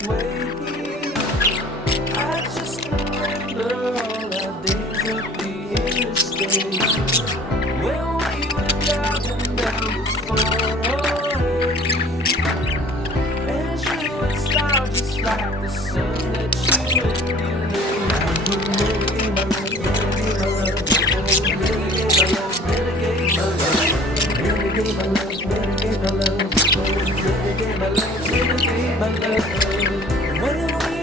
this way. I just remember all our days of the interstate when we were driving down the 408, and you would smile just like the sun that you and me my love, when we